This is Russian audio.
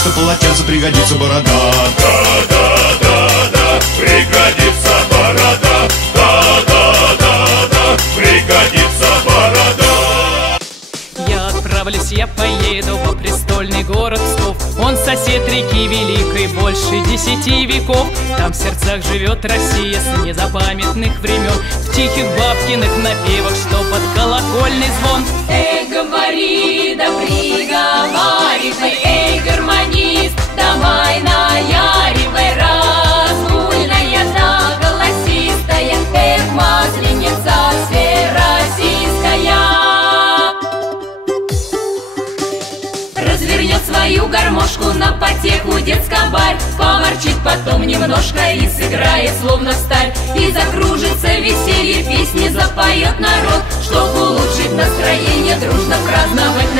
вместо полотенца пригодится борода. Да-да-да-да, пригодится борода. Да-да-да-да, пригодится борода. Я поеду во престольный город Псков. Он сосед реки Великой больше 10 веков. Там в сердцах живет Россия с незапамятных времен. В тихих бабкиных напевах, что под колокольный звон. Эй, говори, да приговаривай, эй, гармонист, давай наяривай, разгульная да голосистая, эх, масленица всероссийская. Развернет свою гармошку на потеху детскобарь, поворчит потом немножко и сыграет словно встарь. И закружится веселье, песни запоет народ, чтоб улучшить настроение, дружно праздновать